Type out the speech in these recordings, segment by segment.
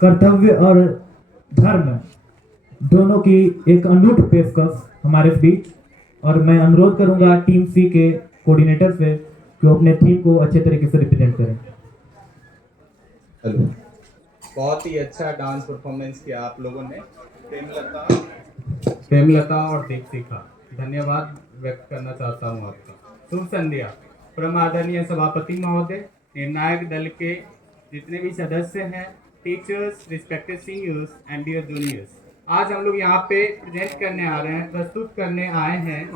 कर्तव्य और धर्म दोनों की एक अनूठ पेशकश हमारे बीच, और मैं अनुरोध करूंगा टीम सी के कोऑर्डिनेटर से कि वो अपने थीम को अच्छे तरीके से रिप्रेजेंट करें। हेलो, बहुत ही अच्छा डांस परफॉर्मेंस किया आप लोगों ने। प्रेमलता और दीक्षिका, धन्यवाद व्यक्त करना चाहता हूँ आपका। शुभ संध्या। परम आदरणीय सभापति महोदय, निर्णायक दल के जितने भी सदस्य हैं, teachers, respected seniors and dear juniors, आज हम लोग यहाँ पे प्रेजेंट करने आ रहे हैं, प्रस्तुत करने आए हैं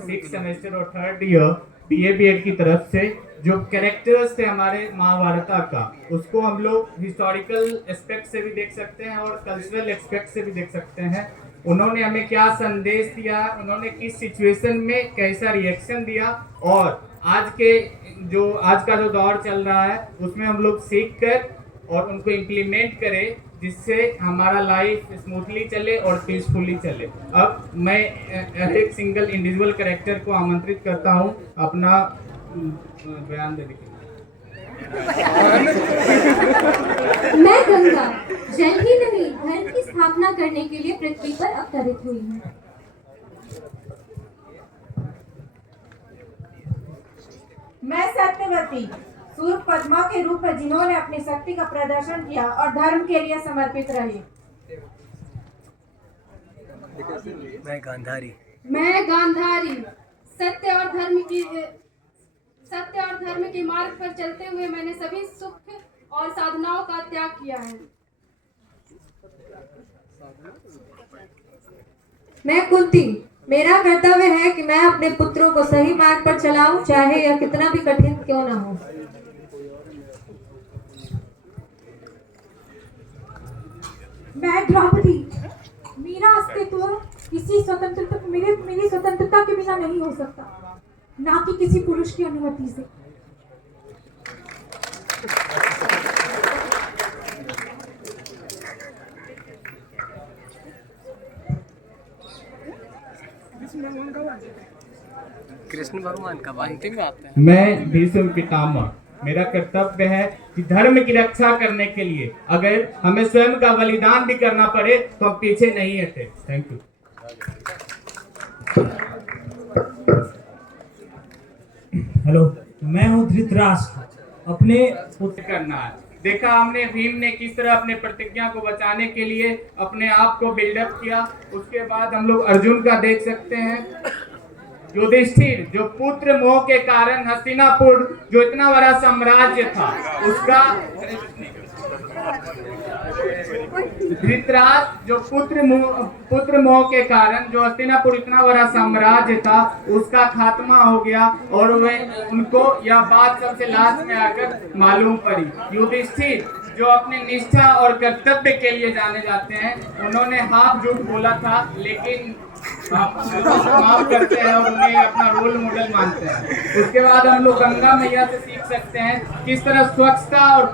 सिक्स सेमेस्टर और थर्ड ईयर बीए बीएड की तरफ से जो कैरेक्टर्स थे हमारे महाभारत का, उसको हम लोग हिस्टोरिकल एस्पेक्ट से भी देख सकते हैं और कल्चरल एस्पेक्ट से भी देख सकते हैं। उन्होंने हमें क्या संदेश दिया, उन्होंने किस सिचुएशन में कैसा रिएक्शन दिया, और आज का जो दौर चल रहा है उसमें हम लोग सीख कर और उनको इम्प्लीमेंट करें, जिससे हमारा लाइफ स्मूथली चले और पीसफुली चले। अब मैं एक सिंगल इंडिविजुअल कैरेक्टर को आमंत्रित करता हूं अपना बयान देने के लिए। मैं गंगा जल ही नहीं धर्म की स्थापना करने के लिए पृथ्वी पर अवतरित हुई हूँ। मैं सत्यवती सूर्य पद्मा के रूप में जिन्होंने अपनी शक्ति का प्रदर्शन किया और धर्म के लिए समर्पित रही। मैं गांधारी सत्य और धर्म के मार्ग पर चलते हुए मैंने सभी सुख और साधनाओं का त्याग किया है। मैं कुंती, मेरा कर्तव्य है कि मैं अपने पुत्रों को सही मार्ग पर चलाऊं, चाहे यह कितना भी कठिन क्यों न हो। मैं द्रौपदी, मेरा अस्तित्व किसी स्वतंत्रता मेरी स्वतंत्रता के बिना नहीं हो सकता, ना कि किसी पुरुष की अनुमति से। कृष्ण भगवान का अंतिम में आते हैं। मैं भीष्म पितामह, मेरा कर्तव्य है कि धर्म की रक्षा करने के लिए अगर हमें स्वयं का बलिदान भी करना पड़े तो हम पीछे नहीं हटे। Thank you. हेलो, मैं हूँ धृतराष्ट्र। अपने पुत्र करना है। देखा हमने भीम ने किस तरह अपने प्रतिज्ञा को बचाने के लिए अपने आप को बिल्डअप किया। उसके बाद हम लोग अर्जुन का देख सकते हैं, युधिष्ठिर जो पुत्र मोह के कारण हस्तिनापुर जो इतना बड़ा साम्राज्य था उसका, धृतराष्ट्र जो पुत्र मोह के कारण जो हस्तिनापुर इतना बड़ा साम्राज्य था उसका खात्मा हो गया, और वे उनको यह बात सबसे लास्ट में आकर मालूम पड़ी। युधिष्ठिर जो अपने निष्ठा और कर्तव्य के लिए जाने जाते हैं, उन्होंने हाफ झूठ बोला था लेकिन माफ करते हैं और उन्हें अपना रोल मॉडल मानते हैं। उसके बाद हम लोग गंगा मैया से सीख सकते हैं किस तरह स्वच्छता और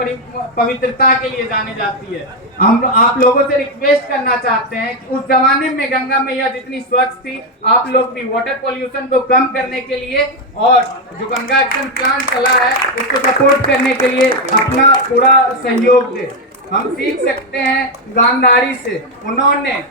पवित्रता के लिए जाने जाती है। हम आप लोगों से रिक्वेस्ट करना चाहते हैं कि उस जमाने में गंगा मैया जितनी स्वच्छ थी, आप लोग भी वाटर पोल्यूशन को कम करने के लिए और जो गंगा एक्शन प्लान चला है उसको सपोर्ट करने के लिए अपना पूरा सहयोग दे। हम सीख सकते हैं गांधारी से, उन्होंने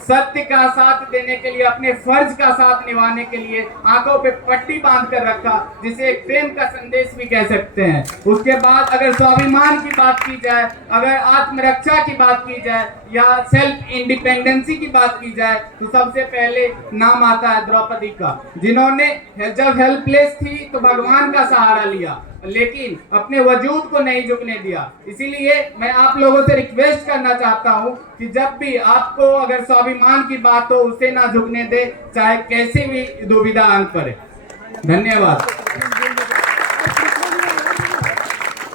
सत्य का साथ देने के लिए, अपने फर्ज का साथ निभाने के लिए आंखों पे पट्टी बांध कर रखा, जिसे एक प्रेम का संदेश भी कह सकते हैं। उसके बाद अगर स्वाभिमान की बात की जाए, अगर आत्मरक्षा की बात की जाए या सेल्फ इंडिपेंडेंसी की बात की जाए तो सबसे पहले नाम आता है द्रौपदी का, जिन्होंने जब हेल्पलेस थी तो भगवान का सहारा लिया लेकिन अपने वजूद को नहीं झुकने दिया। इसीलिए मैं आप लोगों से रिक्वेस्ट करना चाहता हूं कि जब भी आपको अगर स्वाभिमान की बात हो उसे ना झुकने दे, चाहे कैसे भी दुविधा आन पड़े। धन्यवाद।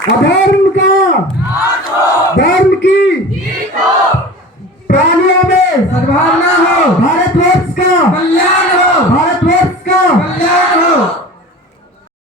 अधर्म का धर्म